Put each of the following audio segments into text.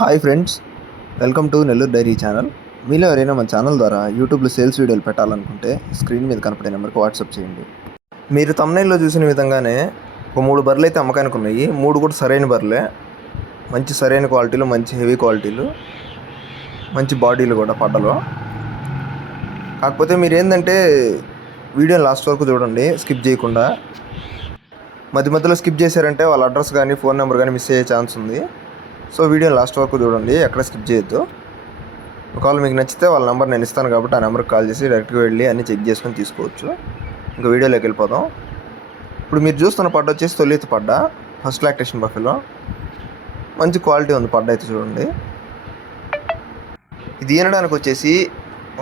Hi friends, welcome to Nellore dairy channel. మీలో ఎవరైనా మన ఛానల్ ద్వారా యూట్యూబ్లో సేల్స్ వీడియోలు పెట్టాలనుకుంటే స్క్రీన్ మీద కనపడే నెంబర్కి వాట్సాప్ చేయండి. మీరు తమ్నైల్లో చూసిన విధంగానే ఒక 3 బర్రెలు అయితే అమ్మకానికి ఉన్నాయి. 3 కూడా సరైన బర్రెలే, మంచి సరైన క్వాలిటీలు, మంచి హెవీ క్వాలిటీలు, మంచి బాడీలు కూడా పడ్డలో. కాకపోతే మీరు ఏంటంటే వీడియోని లాస్ట్ వరకు చూడండి, స్కిప్ చేయకుండా. మధ్య మధ్యలో స్కిప్ చేశారంటే వాళ్ళ అడ్రస్ కానీ ఫోన్ నెంబర్ కానీ మిస్ అయ్యే ఛాన్స్ ఉంది. సో వీడియోని లాస్ట్ వరకు చూడండి, ఎక్కడ స్కిప్ చేయొద్దు. ఒకవేళ మీకు నచ్చితే వాళ్ళ నెంబర్ నేను ఇస్తాను కాబట్టి ఆ నెంబర్కి కాల్ చేసి డైరెక్ట్గా వెళ్ళి అన్నీ చెక్ చేసుకొని తీసుకోవచ్చు. ఇంకా వీడియోలోకి వెళ్ళిపోదాం. ఇప్పుడు మీరు చూస్తున్న పడ్డ వచ్చేసి తొలిత పడ్డ, ఫస్ట్ లాక్టేషన్ బఫెలో. మంచి క్వాలిటీ ఉంది పడ్డ అయితే చూడండి. ఇది ఈనడానికి వచ్చేసి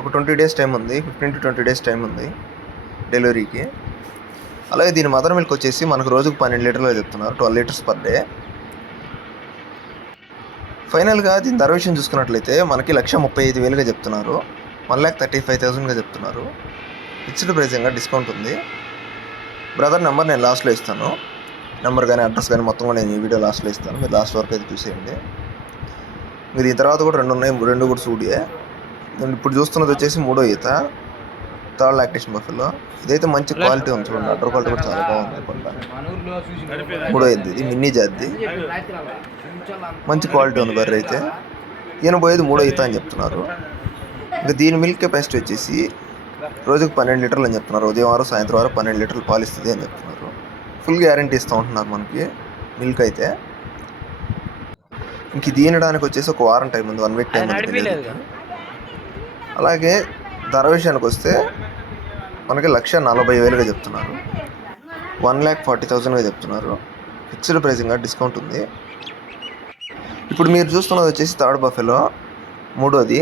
ఒక 20 డేస్ టైం ఉంది, 15 to 20 డేస్ టైం ఉంది డెలివరీకి. అలాగే దీని మదర్ మిల్క్ వచ్చేసి మనకు రోజుకు 12 లీటర్లు చెప్తున్నారు, 12 లీటర్స్ పర్ డే. ఫైనల్గా దీని ధర విషయం చూసుకున్నట్లయితే మనకి 1,35,000గా చెప్తున్నారు, 1,35,000గా చెప్తున్నారు. ఫిక్స్డ్ ప్రైసింగ్గా డిస్కౌంట్ ఉంది. బ్రదర్ నెంబర్ నేను లాస్ట్లో ఇస్తాను, నెంబర్ కానీ అడ్రస్ కానీ మొత్తం కూడా నేను ఈ వీడియో లాస్ట్లో ఇస్తాను, మీరు లాస్ట్ వరకు అయితే చూసేయండి. మీరు దీని తర్వాత కూడా 2 ఉన్నాయి, 2 కూడా సూడియే. నేను ఇప్పుడు చూస్తున్నది వచ్చేసి 3వ ఈత, థర్డ్ లాక్టేషన్ బఫెలో. ఇదైతే మంచి క్వాలిటీ ఉంది చూడండి, అడ్డర్ క్వాలిటీ కూడా చాలా బాగుంది. 3వ ఈత, ఇది మిన్నీ జాతి, మంచి క్వాలిటీ ఉంది బర్రె అయితే. ఈయన పోయేది 3వ ఈత అని చెప్తున్నారు. ఇంకా దీని మిల్క్ కెపాసిటీ వచ్చేసి రోజుకు 12 లీటర్లు అని చెప్తున్నారు. ఉదయం వారం సాయంత్రం వారం 12 లీటర్లు పాలు ఇస్తుంది అని చెప్తున్నారు. ఫుల్ గ్యారంటీ ఇస్తూ ఉంటున్నారు మనకి మిల్క్ అయితే. ఇంక ఇది ఈనడానికి వచ్చేసి ఒక వారం టైం ఉంది, 1 వీక్ టైం ఉంది. అలాగే ధర విషయానికి వస్తే మనకి 1,40,000గా చెప్తున్నారు, 1,40,000గా చెప్తున్నారు. ఫిక్స్డ్ ప్రైసింగ్గా డిస్కౌంట్ ఉంది. ఇప్పుడు మీరు చూస్తున్నది వచ్చేసి థర్డ్ బఫెలో, 3వది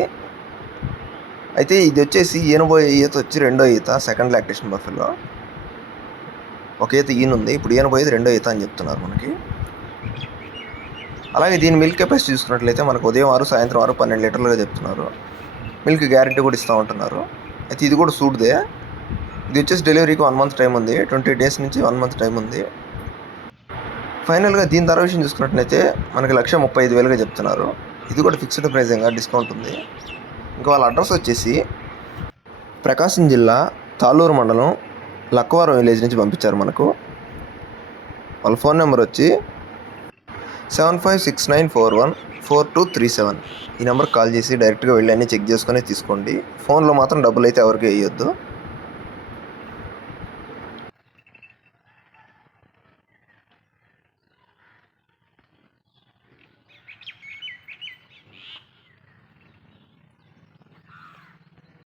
అయితే. ఇది వచ్చేసి ఈనబోయే ఈత వచ్చి 2వ ఈత, సెకండ్ లాక్టేషన్ బఫెలో. ఒక ఈత ఈయనుంది, ఇప్పుడు ఈనబోయేది 2వ ఈత అని చెప్తున్నారు మనకి. అలాగే దీని మిల్క్ కెపాసిటీ చూసుకున్నట్లయితే మనకు ఉదయం వారు సాయంత్రం వారు 12 లీటర్లుగా చెప్తున్నారు. మిల్క్ గ్యారెంటీ కూడా ఇస్తూ ఉంటున్నారు. అయితే ఇది కూడా సూట్దే. ఇది వచ్చేసి డెలివరీకి 1 మంత్ టైం ఉంది, 20 డేస్ నుంచి 1 మంత్ టైం ఉంది. ఫైనల్గా దీని ధర విషయం చూసుకున్నట్లయితే మనకి 1,35,000గా చెప్తున్నారు. ఇది కూడా ఫిక్స్డ్ ప్రైసింగ్గా డిస్కౌంట్ ఉంది. ఇంకా వాళ్ళ అడ్రస్ వచ్చేసి ప్రకాశం జిల్లా తాళ్ళూరు మండలం లక్కవరం విలేజ్ నుంచి పంపించారు మనకు. వాళ్ళ ఫోన్ నెంబర్ వచ్చి 7569414237. ఈ నెంబర్కి కాల్ చేసి డైరెక్ట్గా వెళ్ళి అన్నీ చెక్ చేసుకొని తీసుకోండి. ఫోన్లో మాత్రం డబ్బులు అయితే ఎవరికి వేయొద్దు.